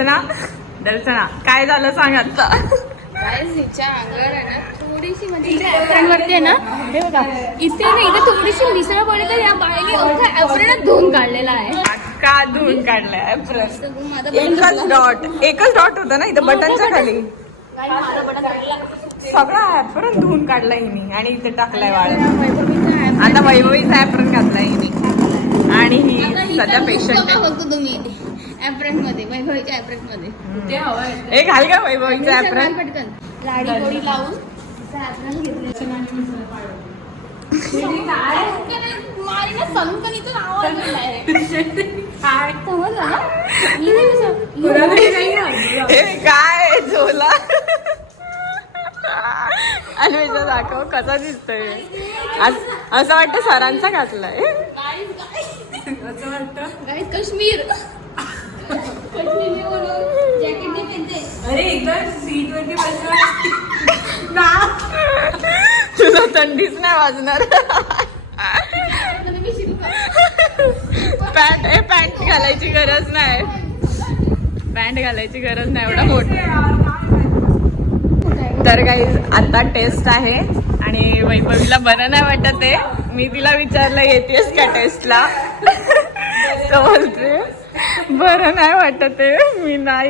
दर्शना काय झालं सांग आता. तिच्या अंगावर आहे ना थोडीशी म्हणजे वरती आहे ना हे बघा इथे ना इथे थोडीशी मिसळ पडली तर या बाळीने ऍप्रनच धुवून काढलेला आहे. का धुवून काढलाय ऍप्रन? एकच डॉट होता ना इथं बटनच्या खाली. सगळा ऍप्रन धुवून काढला हिने आणि इथे टाकलाय वाळत. आता वैभवीचा ऍप्रन घातलाय हिने आणि ही सध्या पेशंट आहे. बघतो तुम्ही ऍप्रन मध्ये वैभवीच्या ऍप्रन मध्ये हे घाल का वैभवीचा ऍप्रन? पटकन लाडी गोडी लावून ऍप्रन घेतले. मारीला सनकनीचं नाव काय समजलं ना? हे काय झोला अन्वेषा दाखव कसा दिसतोय. असं वाटतं सरांचा घातलाय. असं वाटतं काश्मीर जॅकेट नाही पेनते. अरे एकदम सीट वरती बसला तुला थंडीच नाही वाजणार. पॅन्ट घालायची गरज नाही. पॅन्ट घालायची गरज नाही एवढा मोठा. तर काही आता टेस्ट आहे आणि वैभवीला बरं नाही वाटत आहे. मी तिला विचारलं येतेस का टेस्टला तर बोलते बरं नाही वाटत आहे. मी नाही